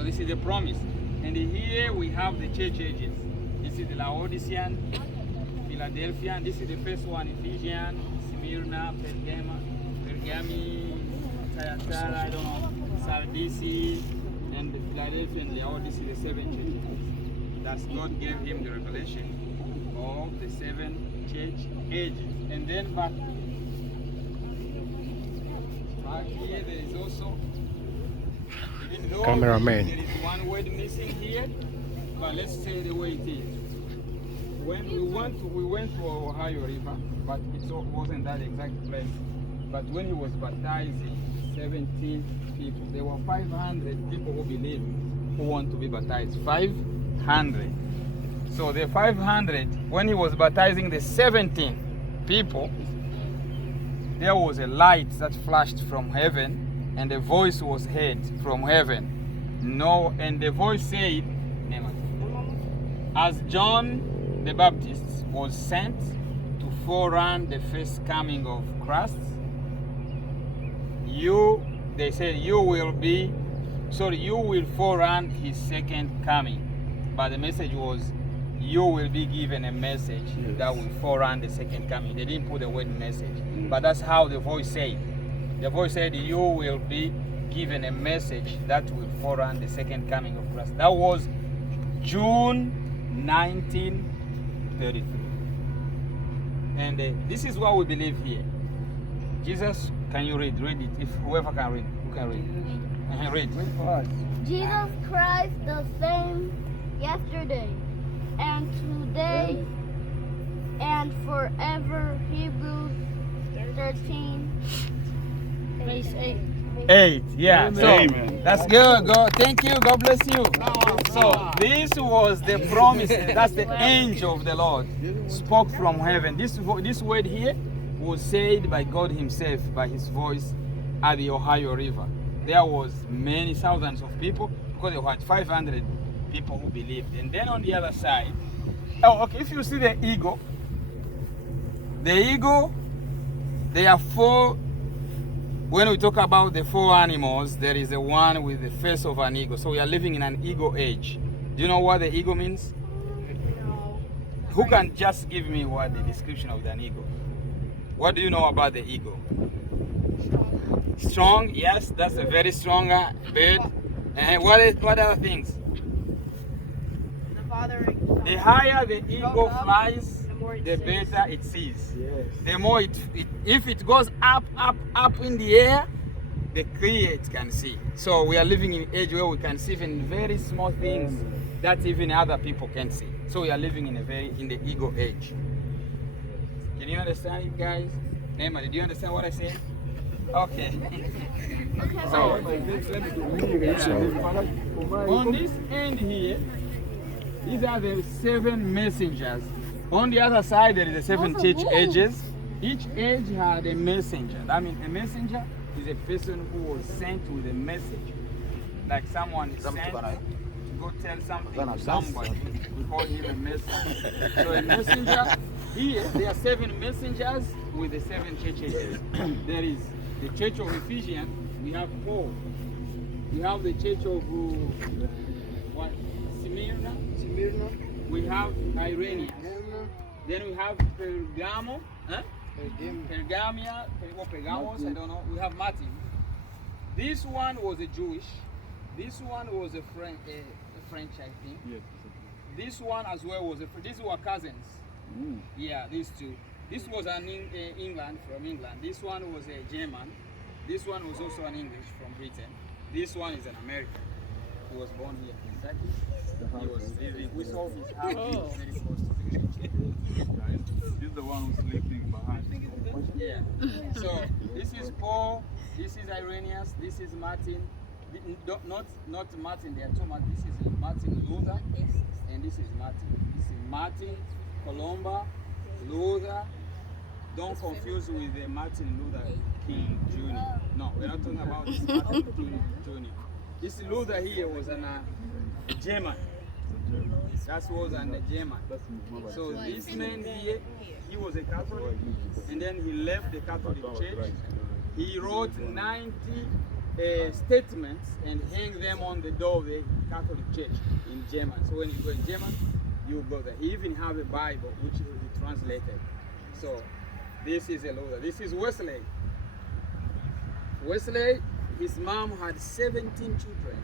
So this is the promise. And here we have the church ages. This is the Laodicean, Philadelphia. This is the first one, Ephesian, Smyrna, Pergami, Thyatira, I don't know, Sardis, and the Philadelphia and Laodicea, the seven churches. That's God gave him the revelation of the seven church ages. And then back here there is also, even though Cameraman. there is one word missing here, but let's say the way it is. When we went to Ohio River, but it wasn't that exact place. But when he was baptizing 17 people, there were 500 people who believe, who want to be baptized. 500. So the 500, when he was baptizing the 17 people, there was a light that flashed from heaven, and a voice was heard from heaven. No, and the voice said, as John the Baptist was sent to forerun the first coming of Christ, they said, you will forerun his second coming. But the message was, you will be given a message that will forerun the second coming. They didn't put the word message, but that's how the voice said. The voice said, you will be given a message that will forerun the second coming of Christ. That was June 1933. And this is what we believe here. Jesus, can you read? Read it. If whoever can read, who can read? Read. Read for us. Jesus Christ the same yesterday and today and forever. Hebrews 13, verse 8. 8, yeah. Amen. So Amen. that's good. Thank you. God bless you. So this was the promise. That's the angel of the Lord spoke from heaven. This word here was said by God Himself by His voice at the Ohio River. There was many thousands of people because there were 500 people who believed. And then on the other side, if you see the eagle, there are four. When we talk about the four animals, there is the one with the face of an eagle. So we are living in an eagle age. Do you know what the eagle means? No. Who can just give me what the description of an eagle? What do you know about the eagle? Strong, yes, that's a very strong bird. And what other things? The higher the eagle flies, the better it sees. Yes. The more if it goes up in the air, the clearer it can see. So we are living in an age where we can see even very small things that even other people can see. So we are living in the eagle age. Can you understand it, guys? Neymar, did you understand what I said? Okay. So on this end here, these are the seven messengers. On the other side, there is the seven church ages. Each age had a messenger. That means a messenger is a person who was sent with a message. Like someone is sent to go tell something to somebody. We call him a messenger. So a messenger, here, there are seven messengers with the seven church ages. There is the church of Ephesians. We have four. We have the church of Smyrna. We have Irania. Then we have Pergamos, Pergamos, I don't know. We have Martin. This one was a Jewish. This one was a French, I think. Yes. This one as well was these were cousins. Yeah, these two. This was an England, from England. This one was a German. This one was also an English from Britain. This one is an American. He was born here in Kentucky. He was living. We saw his house very close to the church. This is the one who's sleeping behind. Yeah. So this is Paul. This is Irenaeus. This is Martin. Not Martin. There are two Martin. This is Martin Luther, and this is Martin. This is Martin Columba Luther. Don't confuse with the Martin Luther King Jr. No, we're not talking about this Martin Jr. This Luther here was a German. That was a German. So this man here, he was a Catholic, and then he left the Catholic Church. He wrote 90 statements and hang them on the door of the Catholic Church in German. So when you go in German, you go there. He even have a Bible which will be translated. So this is a Luther. This is Wesley. Wesley, his mom had 17 children.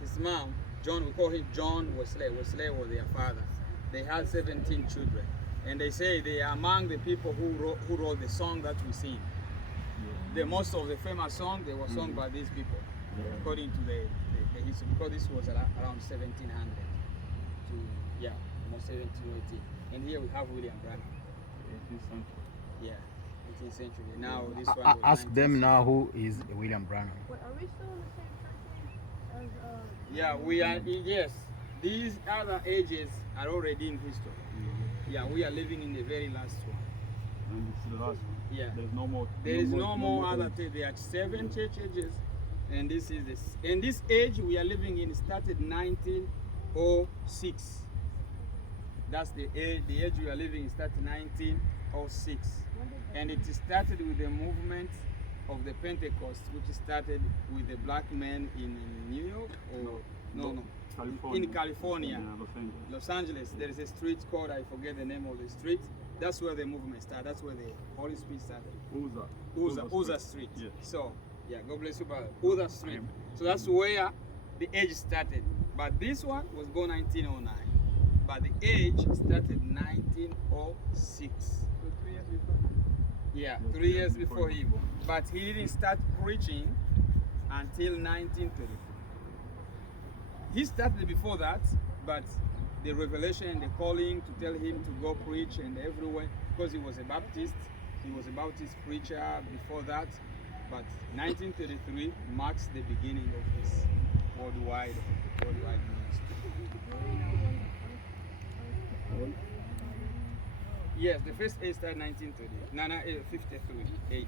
His mom, John, we call him John Wesley. Wesley was their father. They had 17 children. And they say they are among the people who wrote the song that we sing. The most of the famous song, they were sung by these people, according to the history, because this was around 1700 to, yeah, almost 1780. And here we have William Branham. 18th century. Yeah, 18th century. Now this one was Ask 19th them now century. who is William Branham. Wait, are we still in the same church age as Yeah, we are, yes. These other ages are already in history. Yeah, we are living in the very last one. And it's the last one. Yeah. There's no more. There is no more age. other. There are 7 church ages, and this is this. And this age we are living in started 1906. That's the age. The age we are living in started 1906, and it started with the movement of the Pentecost, which started with the black men in New York or no. California. In California. Yeah, Los Angeles. Los Angeles, there is a street called, I forget the name of the street. That's where the movement started. That's where the Holy Spirit started. Uza Street. Yeah. So, yeah, God bless you, brother. Uza Street. Amen. So that's where the age started. But this one was born 1909. But the age started 1906. Yeah, 3 years before him. But he didn't start preaching until 1934. He started before that, but the revelation and the calling to tell him to go preach and everywhere, because he was a Baptist preacher before that. But 1933 marks the beginning of his worldwide ministry. Yes, the first age started 1930, 53 AD.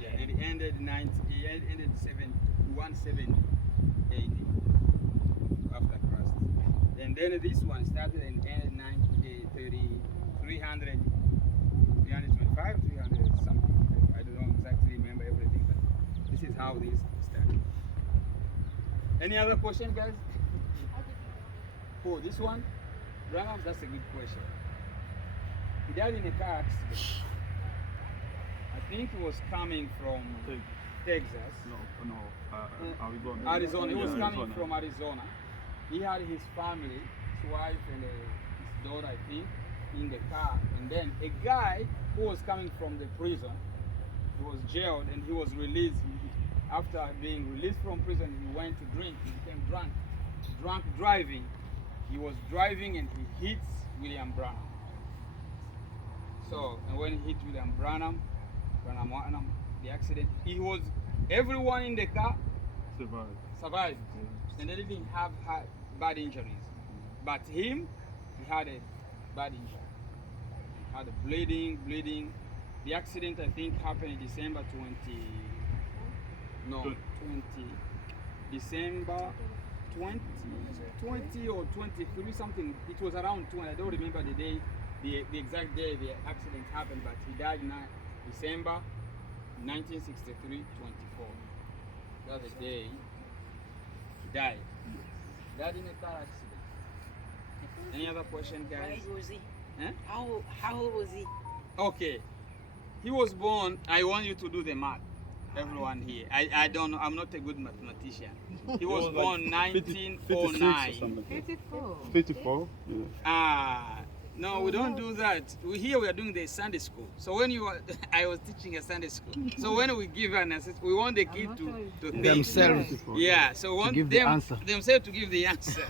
Yeah, and it ended 170 AD. After Christ. And then this one started and ended 325, 300 something. I don't exactly remember everything, but this is how this started. Any other question, guys? Oh, this one? Branham, that's a good question. He died in a car accident. I think he was coming from Texas. Arizona. Arizona. He was Yeah, coming Arizona. from Arizona. He had his family, his wife and his daughter, I think, in the car. And then a guy who was coming from the prison, he was jailed and he was released. After being released from prison, he went to drink. He became drunk. Drunk driving. He was driving and he hits William Branham. So, and when he hit William Branham, the accident, everyone in the car survived. And they didn't have bad injuries. But him, he had a bad injury. He had a bleeding. The accident, I think, happened in December 20 or 23, something. It was around 20. I don't remember the day, the exact day the accident happened, but he died in December 1963, 24. That's the day he died. Died in a car accident. Any other question, guys? Where was he? Huh? How old was he? Okay. He was born, I want you to do the math. Everyone here. I don't know, I'm not a good mathematician. He was born 1909. 54. 54? Yeah. No, we don't do that. Here we are doing the Sunday school. So when I was teaching a Sunday school. So when we give an answer, we want the kid to think. Themselves. Yeah, so we want give the answer. themselves to give the answer.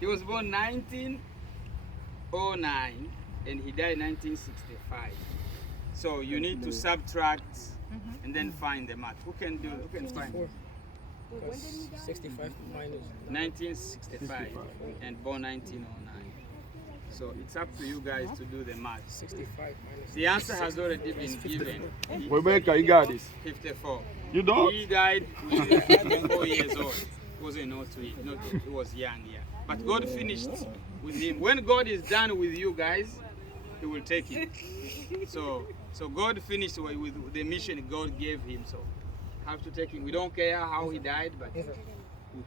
He was born 1909 and he died 1965. So you need to subtract and then find the math. Who can find it? 65 minus 1965 and born 1909. So it's up to you guys to do the math. 65 minus. The answer has already been given. Rebecca, you got this. 54. You don't? He died when he was 54 years old. He wasn't not he was young, yeah. But God finished with him. When God is done with you guys, He will take him. So God finished with the mission God gave him. So have to take him. We don't care how he died, but we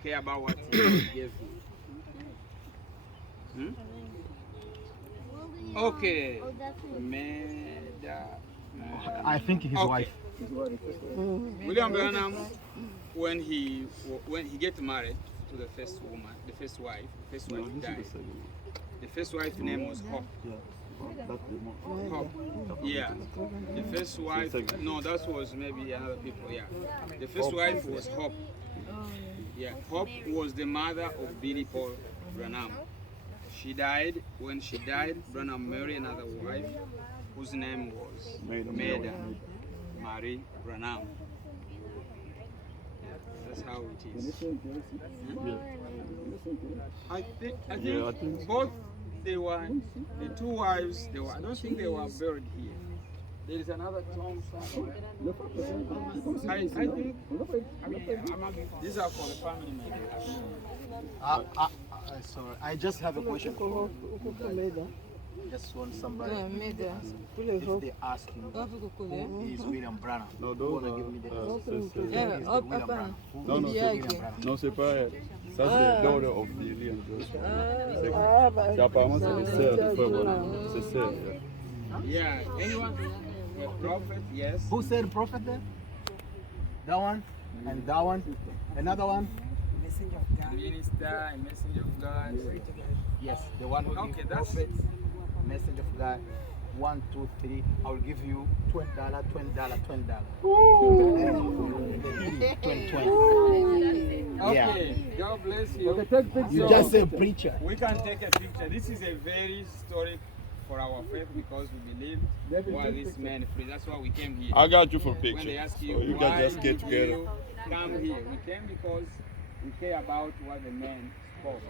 care about what he gave him. Hmm? Okay. Oh, that's it. I think his Okay. wife. William Branham, when he get married to the first woman, the first wife died. The first wife's name was Hope. Hope. Yeah. The first wife. No, that was maybe another people. Yeah. The first wife was Hope. Yeah. Hope was the mother of Billy Paul Branham. She died. When she died, Branham married another wife, whose name was Maida Marie Branham. Yeah, that's how it is. I think both they were the two wives. They were. I don't think they were buried here. There is another tomb somewhere. I think. I mean, these are for the family members. Sorry, I just have a question. Just want somebody. If they ask him who is William Branham, No, who those wanna give me the are, who is the Yeah, William up, Branham? Who Non, is non, the c'est William Branham? non, c'est pas elle. Ça, c'est daughter of Billy and Joshua. C'est apparemment, c'est les sœurs de frère Branham. C'est sœurs. Yeah. Anyone? A prophet? Yes. Who said prophet then? That one? And that one? Another one? Minister, a messenger of God. Yes, the one who Okay, gives that's- prophet, messenger of God. 1, 2, 3. I will give you $20, $20, $20. 20. Okay. God bless you. You So, just say preacher. we can take a picture. This is a very historic for our faith because we believe why this man free. That's why we came here. I got you for When they picture. ask So you, you why can just get did together. you come here? We came because we care about what the man spoke.